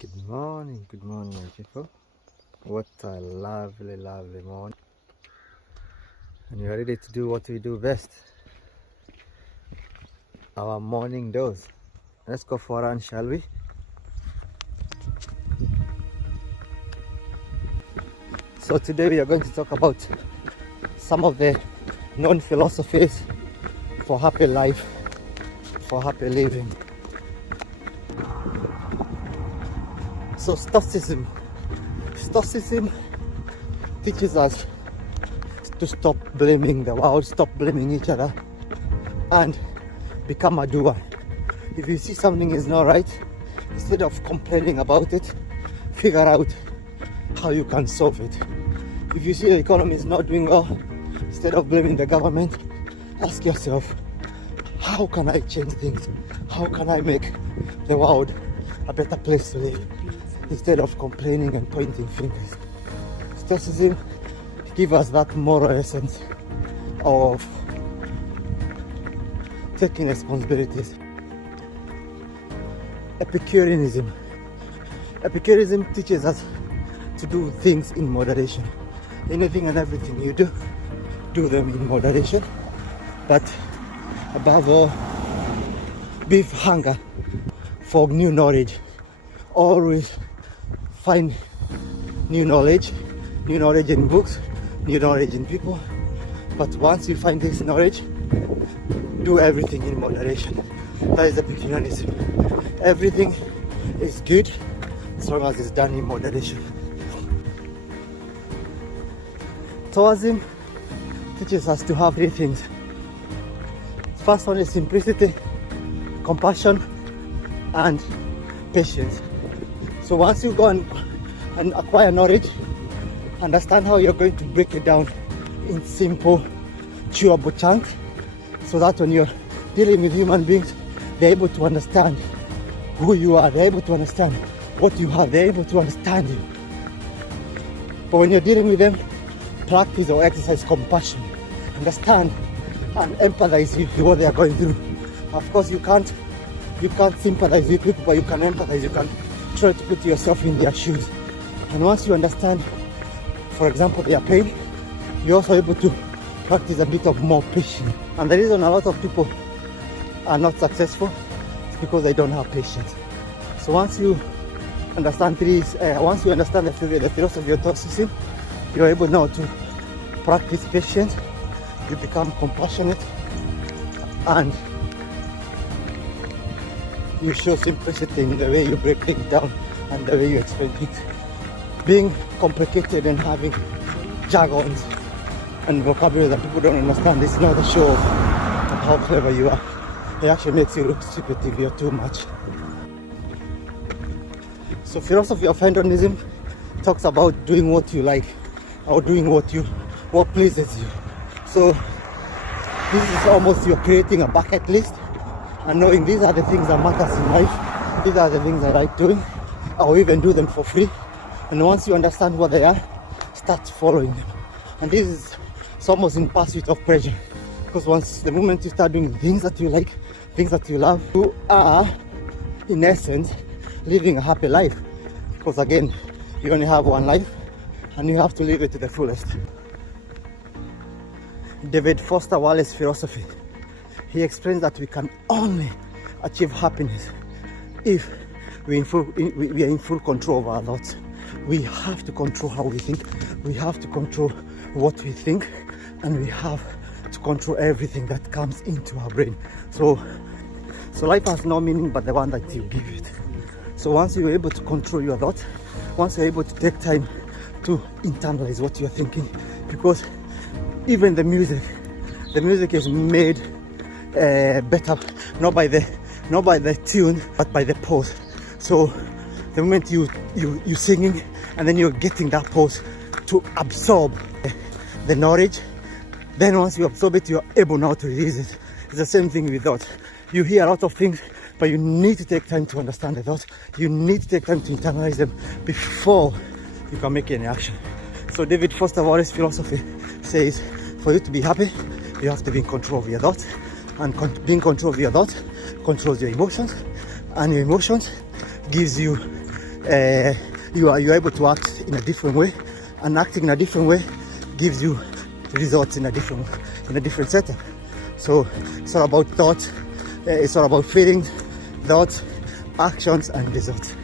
Good morning, my people. What a lovely, lovely morning. And you're ready to do what we do best, our morning dose. Let's go for a run, shall we? So today we are going to talk about some of the known philosophies for happy life, for happy living. So Stoicism teaches us to stop blaming the world, stop blaming each other, and become a doer. If you see something is not right, instead of complaining about it, figure out how you can solve it. If you see the economy is not doing well, instead of blaming the government, ask yourself, how can I change things? How can I make the world a better place to live? Instead of complaining and pointing fingers. Stoicism gives us that moral essence of taking responsibilities. Epicureanism teaches us to do things in moderation. Anything and everything you do them in moderation. But above all, be hunger for new knowledge. Always find new knowledge in books, new knowledge in people. But once you find this knowledge, do everything in moderation. That is Epicureanism. Everything is good as long as it's done in moderation. Taoism teaches us to have three things. First one is simplicity, compassion, and patience. So once you go and acquire knowledge, understand how you're going to break it down in simple, chewable chunks, so that when you're dealing with human beings, they're able to understand who you are, they're able to understand what you have, they're able to understand you. But when you're dealing with them, practice or exercise compassion, understand and empathize with what they are going through. Of course, you can't sympathize with people, but you can empathize, you can try to put yourself in their shoes. And once you understand, for example, their pain, you're also able to practice a bit of more patience. And the reason a lot of people are not successful is because they don't have patience. So once you understand the philosophy of Stoicism, you're able now to practice patience, you become compassionate, and you show simplicity in the way you break things down and the way you explain things. Being complicated and having jargons and vocabulary that people don't understand is not a show of how clever you are. It actually makes you look stupid if you're too much. So philosophy of hedonism talks about doing what you like or doing what pleases you. So this is almost you're creating a bucket list and knowing these are the things that matters in life, these are the things I like doing, or even do them for free. And once you understand what they are, start following them. And this is it's almost in pursuit of pleasure, because the moment you start doing things that you like, things that you love, you are in essence living a happy life. Because again, you only have one life and you have to live it to the fullest. David Foster Wallace's philosophy, he explains that we can only achieve happiness if we are in full control of our thoughts. We have to control how we think, we have to control what we think, and we have to control everything that comes into our brain. So life has no meaning but the one that you give it. So once you're able to control your thoughts, once you're able to take time to internalize what you're thinking, because even the music is made better not by the tune but by the pause. So the moment you singing and then you're getting that pause to absorb the knowledge, then once you absorb it, you're able now to release it. It's the same thing with thoughts. You hear a lot of things, but you need to take time to understand the thoughts. You need to take time to internalize them before you can make any action. So David Foster Wallace's philosophy says, for you to be happy, you have to be in control of your thoughts, and being in control of your thoughts controls your emotions, and your emotions gives you you're able to act in a different way, and acting in a different way gives you results in a different setup. So it's all about thought, it's all about feelings, thoughts, actions, and results.